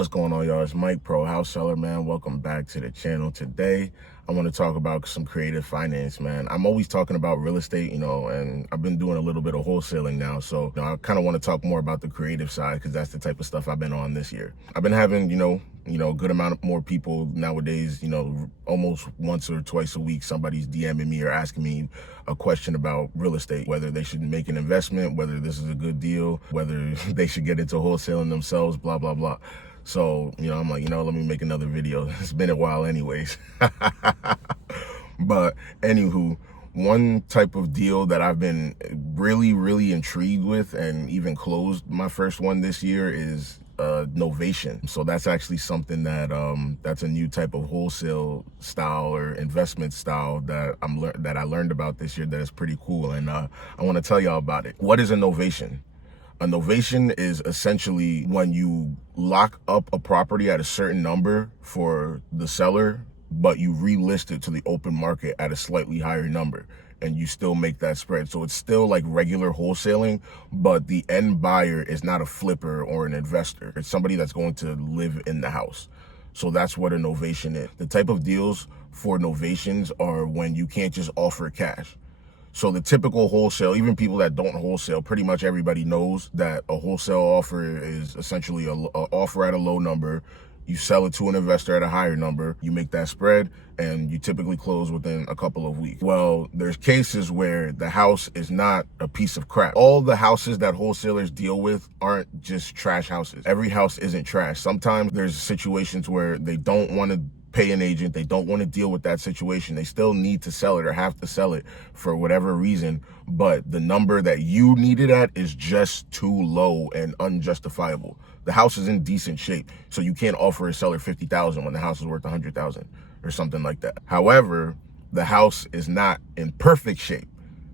What's going on, y'all? It's Mike, Pro House Seller, man. Welcome back to the channel. Today, I want to talk about some creative finance, man. I'm always talking about real estate, and I've been doing a little bit of wholesaling now. So, I kind of want to talk more about the creative side because that's the type of stuff I've been on this year. I've been having, a good amount of more people nowadays, almost once or twice a week, somebody's DMing me or asking me a question about real estate, whether they should make an investment, whether this is a good deal, whether they should get into wholesaling themselves, blah, blah, blah. So, I'm like, let me make another video. It's been a while anyways. But anywho, one type of deal that I've been really, really intrigued with and even closed my first one this year is novation. So that's actually something that that's a new type of wholesale style or investment style that I learned about this year that is pretty cool, and I want to tell y'all about it. What is a novation? A novation is essentially when you lock up a property at a certain number for the seller, but you relist it to the open market at a slightly higher number, and you still make that spread. So it's still like regular wholesaling, but the end buyer is not a flipper or an investor. It's somebody that's going to live in the house. So that's what a novation is. The type of deals for novations are when you can't just offer cash. So the typical wholesale, even people that don't wholesale, pretty much everybody knows that a wholesale offer is essentially a offer at a low number. You sell it to an investor at a higher number, you make that spread, and you typically close within a couple of weeks. Well, there's cases where the house is not a piece of crap. All the houses that wholesalers deal with aren't just trash houses. Every house isn't trash. Sometimes there's situations where they don't want to pay an agent, they don't want to deal with that situation, they still need to sell it or have to sell it for whatever reason, but the number that you need it at is just too low and unjustifiable. The house is in decent shape, so you can't offer a seller $50,000 when the house is worth $100,000 or something like that. However, the house is not in perfect shape.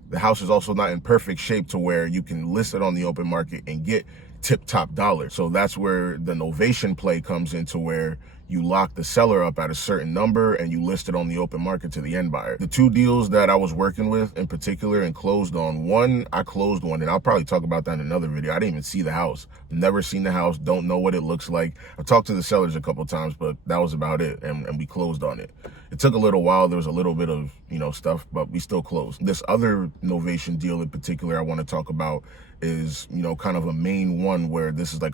The house is also not in perfect shape to where you can list it on the open market and get tip-top dollar. So that's where the novation play comes into, where you lock the seller up at a certain number and you list it on the open market to the end buyer. The two deals that I was working with in particular and closed on, I closed one, and I'll probably talk about that in another video. I didn't even see the house. Never seen the house, don't know what it looks like. I've talked to the sellers a couple times, but that was about it, and we closed on it. It took a little while. There was a little bit of, stuff, but we still closed. This other novation deal in particular I want to talk about is, kind of a main one where this is like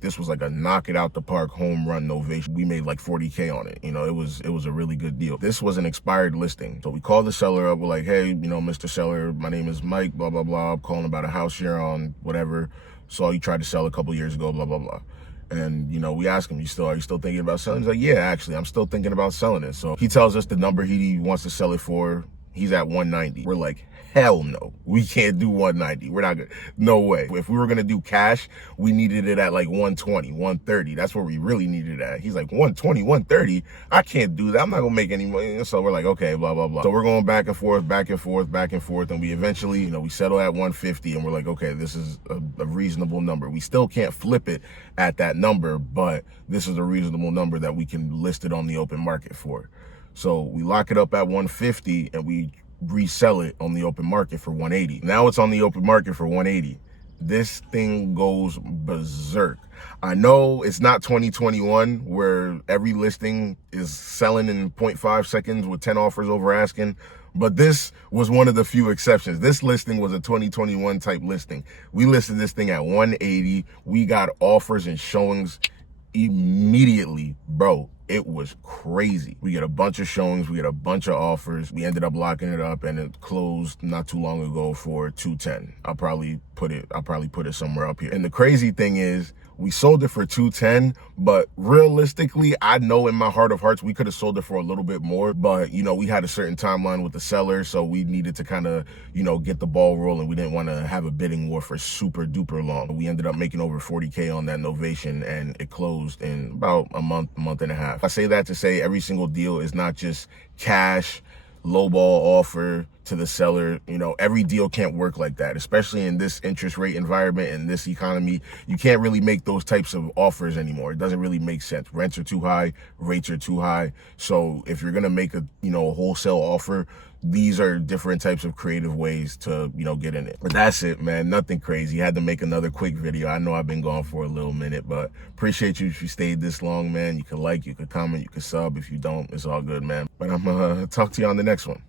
this was like a knock it out the park home run novation. We made like 40K on it. It was a really good deal. This was an expired listing. So we called the seller up. We're like, hey, Mr. Seller, my name is Mike, blah, blah, blah. I'm calling about a house here on whatever. Saw you tried to sell a couple years ago, blah, blah, blah. And, we asked him, are you still thinking about selling? He's like, yeah, actually, I'm still thinking about selling it. So he tells us the number he wants to sell it for. He's at 190. We're like, hell no, we can't do 190. We're not good. No way. If we were going to do cash, we needed it at like 120, 130. That's where we really needed it at. He's like, 120, 130. I can't do that. I'm not going to make any money. So we're like, okay, blah, blah, blah. So we're going back and forth, back and forth, back and forth. And we eventually, we settle at 150, and we're like, okay, this is a reasonable number. We still can't flip it at that number, but this is a reasonable number that we can list it on the open market for. So we lock it up at 150 and we resell it on the open market for 180. Now it's on the open market for 180. This thing goes berserk. I know it's not 2021 where every listing is selling in 0.5 seconds with 10 offers over asking, but this was one of the few exceptions. This listing was a 2021 type listing. We listed this thing at 180. We got offers and showings immediately, bro. It was crazy. We get a bunch of showings, we get a bunch of offers. We ended up locking it up, and it closed not too long ago for 210. I'll probably put it somewhere up here. And the crazy thing is, we sold it for 210, but realistically, I know in my heart of hearts, we could have sold it for a little bit more, but we had a certain timeline with the seller, so we needed to kind of, get the ball rolling. We didn't want to have a bidding war for super duper long. We ended up making over 40K on that novation, and it closed in about a month and a half. I say that to say every single deal is not just cash, lowball offer to the seller. Every deal can't work like that, especially in this interest rate environment and this economy. You can't really make those types of offers anymore. It doesn't really make sense. Rents are too high, rates are too high. So if you're going to make a wholesale offer, these are different types of creative ways to, you know, get in it. But that's it, man. Nothing crazy. Had to make another quick video. I know I've been gone for a little minute, but appreciate you if you stayed this long, man. You could like, you could comment, you could sub. If you don't, it's all good, man. But I'm gonna talk to you on the next one.